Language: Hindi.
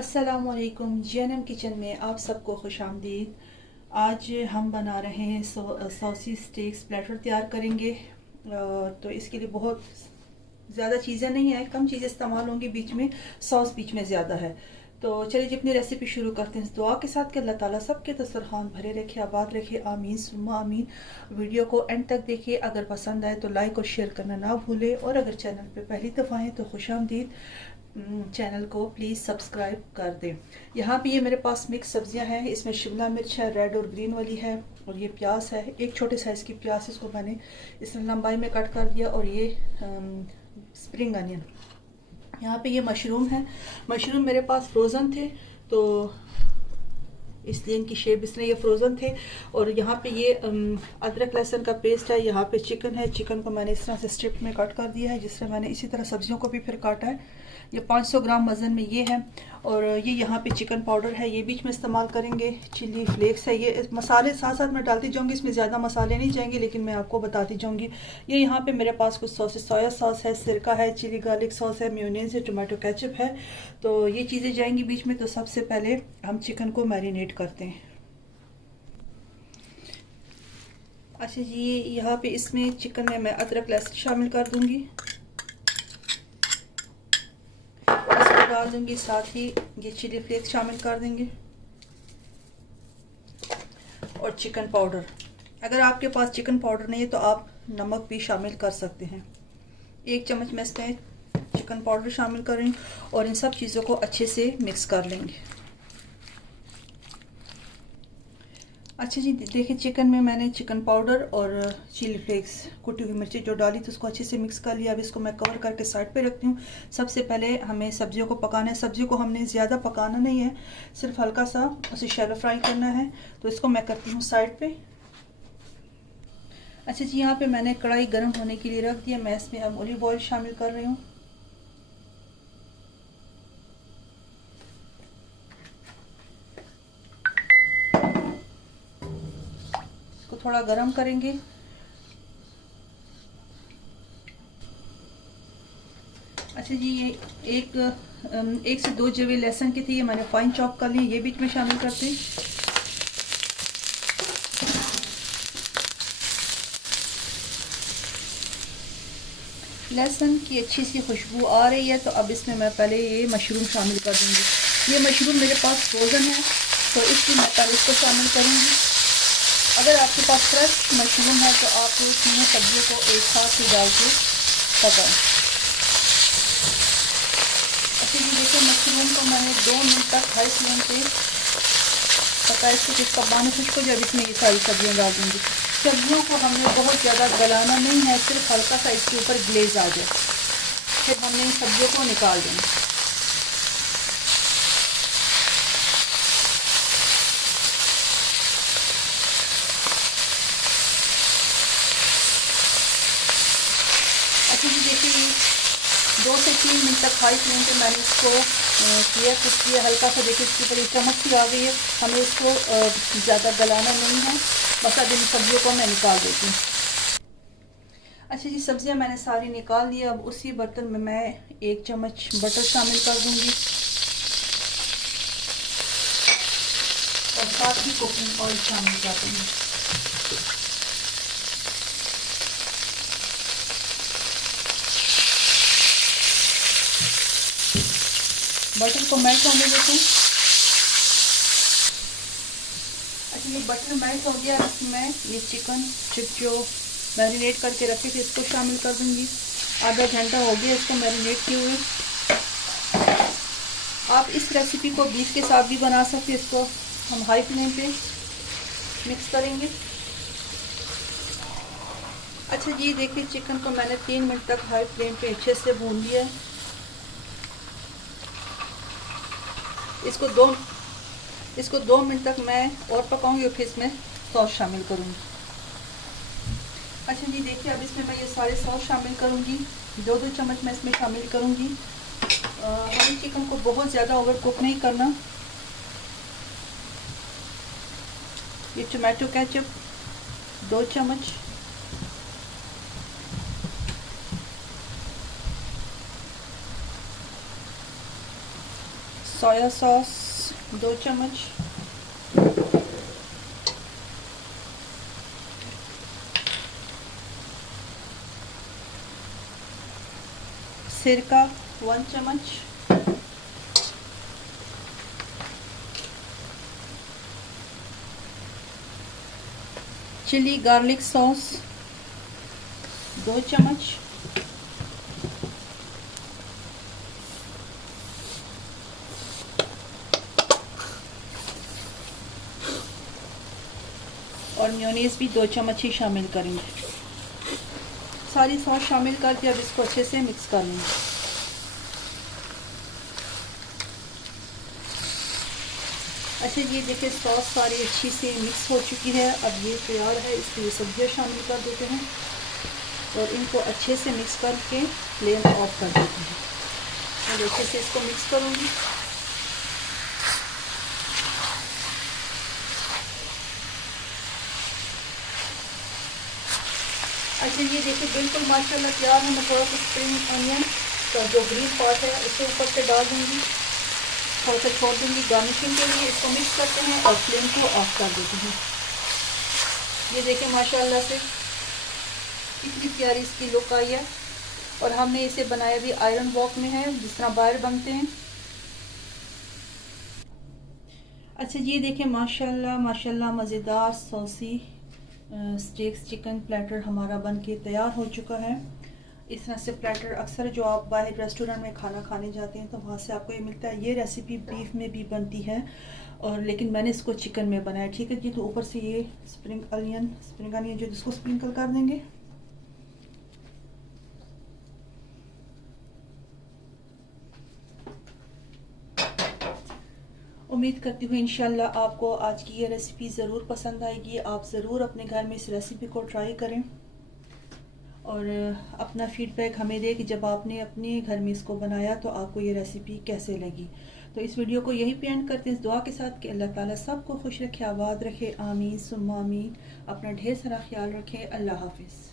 अस्सलामुअलैकुम। JNM किचन में आप सबको खुशामदीद। आज हम बना रहे हैं सॉसी स्टेक्स प्लेटर तैयार करेंगे। तो इसके लिए बहुत ज़्यादा चीज़ें नहीं हैं, कम चीज़ें इस्तेमाल होंगी, बीच में सॉस बीच में ज़्यादा है। तो चलिए जी अपनी रेसिपी शुरू करते हैं दुआ के साथ कि अल्लाह ताला सबके दस्तरखान भरे रखे, आबाद रखे, आमीन सुम्मा आमीन। वीडियो को एंड तक देखिए, अगर पसंद आए तो लाइक और शेयर करना ना भूलें, और अगर चैनल पे पहली दफ़ा हैं तो खुशामदीद। चैनल को प्लीज़ सब्सक्राइब कर दें। यहाँ पे ये मेरे पास मिक्स सब्जियां हैं, इसमें शिमला मिर्च है, रेड और ग्रीन वाली है, और ये प्याज है, एक छोटे साइज़ की प्याज, इसको मैंने इस लंबाई में कट कर दिया, और ये स्प्रिंग अनियन। यहाँ पे ये मशरूम है, मशरूम मेरे पास फ्रोज़न थे तो इसलिए इनकी शेप इसलिए ये फ्रोज़न थे। और यहाँ पे ये अदरक लहसुन का पेस्ट है, यहाँ पे चिकन है, चिकन को मैंने इस तरह से स्ट्रिप में कट कर दिया है, जिस तरह मैंने इसी तरह सब्जियों को भी फिर काटा है। ये 500 ग्राम वज़न में ये है, और ये यहाँ पे चिकन पाउडर है, ये बीच में इस्तेमाल करेंगे। चिली फ्लेक्स है, ये मसाले साथ साथ मैं डालती जाऊँगी, इसमें ज़्यादा मसाले नहीं जाएंगे लेकिन मैं आपको बताती जाऊँगी। ये यहाँ पे मेरे पास कुछ सॉसेस, सोया सॉस है, सिरका है, चिली गार्लिक सॉस है, मेयोनीज है, टोमेटो केचप है, तो ये चीज़ें जाएंगी बीच में। तो सबसे पहले हम चिकन को मैरिनेट करते हैं। अच्छा जी, यहाँ पे इसमें चिकन में मैं अदरक लहसुन शामिल कर दूँगी, डाल दूंगी, साथ ही ये चिली फ्लेक्स शामिल कर देंगे, और चिकन पाउडर। अगर आपके पास चिकन पाउडर नहीं है तो आप नमक भी शामिल कर सकते हैं। 1 चम्मच मैं इसमें चिकन पाउडर शामिल कर रही हूँ, और इन सब चीज़ों को अच्छे से मिक्स कर लेंगे। अच्छा जी, देखिए चिकन में मैंने चिकन पाउडर और चिली फ्लेक्स, कुटी हुई मिर्ची जो डाली तो उसको अच्छे से मिक्स कर लिया। अब इसको मैं कवर करके साइड पे रखती हूँ। सबसे पहले हमें सब्जियों को पकाना है। सब्जियों को हमने ज़्यादा पकाना नहीं है, सिर्फ हल्का सा उसे शैलो फ्राई करना है। तो इसको मैं करती हूँ साइड पे। अच्छा जी, यहाँ पे मैंने कढ़ाई गर्म होने के लिए रख दिया। मैं इसमें अब ऑलिव ऑयल शामिल कर रही हूँ। थोड़ा गरम करेंगे। अच्छा जी, ये एक से 2 जवे लहसुन के थे, ये मैंने फाइन चॉप कर लिए, ये बीच में शामिल करते हैं। लहसुन की अच्छी सी खुशबू आ रही है, तो अब इसमें मैं पहले ये मशरूम शामिल कर दूंगी। ये मशरूम मेरे पास फ्रोज़न है तो इसलिए मैं पहले इसको शामिल करूंगी। अगर आपके पास फ्रेश मशरूम है तो आप तीनों सब्जियों को एक साथ ही डाल के पकाएं। अच्छा जी, देखिए मशरूम को मैंने 2 मिनट तक हाई फ्लेम पे पकाया। इसको इसका पानी खुश्क हो जाए, इसमें ये सारी सब्जियाँ डाल दूँगी। सब्जियों को हमने बहुत ज़्यादा गलाना नहीं है, सिर्फ हल्का सा इसके ऊपर ग्लेज आ जाए, फिर हमने इन सब्जियों को निकाल देंगे। अच्छा जी, देखिए 2 से 3 मिनट तक हाई फ्लेम पे मैंने इसको किया, कुछ किया हल्का सा। देखिए इसके ऊपर एक चमक सी आ गई है। हमें इसको ज़्यादा गलाना नहीं है, बस अब इन सब्जियों को मैं निकाल देती हूँ। अच्छा जी, सब्जियां मैंने सारी निकाल ली। अब उसी बर्तन में मैं 1 चम्मच बटर शामिल कर दूंगी, और साथ ही कुकिंग ऑयल शामिल कर दूंगी। बटर को मेल्ट होने देते हैं। अच्छा, ये बटर मेल्ट हो गया। इसमें ये चिकन जो मैरिनेट करके रखे थे इसको शामिल कर दूंगी। आधा घंटा हो गया इसको मैरिनेट किए हुए। आप इस रेसिपी को बीफ के साथ भी बना सकते हैं। इसको हम हाई फ्लेम पे मिक्स करेंगे। अच्छा जी, देखिए चिकन को मैंने 3 मिनट तक हाई फ्लेम पे अच्छे से भून लिया है। इसको 2 मिनट तक मैं और पकाऊंगी, और फिर इसमें सॉस शामिल करूंगी। अच्छा जी, देखिए अब इसमें मैं ये सारे सॉस शामिल करूंगी। 2-2 चम्मच मैं इसमें शामिल करूंगी। हमें चिकन को बहुत ज़्यादा ओवर कुक नहीं करना। ये टोमेटो केचप 2 चम्मच, सोया सॉस 2 चम्मच, सिरका 1 चम्मच, चिली गार्लिक सॉस 2 चम्मच, और मेयोनीज भी 2 चम्मच ही शामिल करेंगे। सारी सॉस शामिल करके अब इसको अच्छे से मिक्स कर लेंगे। अच्छा, ये देखिए सॉस सारी अच्छी से मिक्स हो चुकी है। अब ये तैयार है, इसकी सब्जियाँ शामिल कर देते हैं और इनको अच्छे से मिक्स करके फ्लेम ऑफ कर देते हैं। मैं अच्छे से इसको मिक्स करूँगी। अच्छा, ये देखिए बिल्कुल माशाल्लाह तैयार है। मैं थोड़ा सा स्प्रिंग अनियन का जो ग्रीन पार्ट है उसे ऊपर से डाल दूँगी, थोड़ा सा छोड़ दूँगी गार्निशिंग के लिए। इसको मिक्स करते हैं और फ्लेम को ऑफ कर देते हैं। ये देखिए माशाल्लाह से कितनी प्यारी इसकी लुक आई है। और हमने इसे बनाया भी आयरन वॉक में है, जिस तरह बाहर बनते हैं। अच्छा, ये देखें माशाल्लाह माशाल्लाह मज़ेदार सॉसी स्टेक्स चिकन प्लेटर हमारा बन के तैयार हो चुका है। इस तरह से प्लेटर अक्सर जो आप बाहर रेस्टोरेंट में खाना खाने जाते हैं तो वहाँ से आपको ये मिलता है। ये रेसिपी बीफ में भी बनती है, और लेकिन मैंने इसको चिकन में बनाया। ठीक है जी, तो ऊपर से ये स्प्रिंग अनियन जो इसको स्प्रिंकल कर देंगे। उम्मीद करती हूँ इंशाल्लाह आपको आज की ये रेसिपी ज़रूर पसंद आएगी। आप ज़रूर अपने घर में इस रेसिपी को ट्राई करें और अपना फीडबैक हमें दें कि जब आपने अपने घर में इसको बनाया तो आपको ये रेसिपी कैसे लगी। तो इस वीडियो को यहीं पे एंड करते हैं इस दुआ के साथ कि अल्लाह ताला सबको खुश रखे, आबाद रखे। आमीन सुम्मा आमीन। अपना ढेर सारा ख्याल रखें। अल्लाह हाफिज़।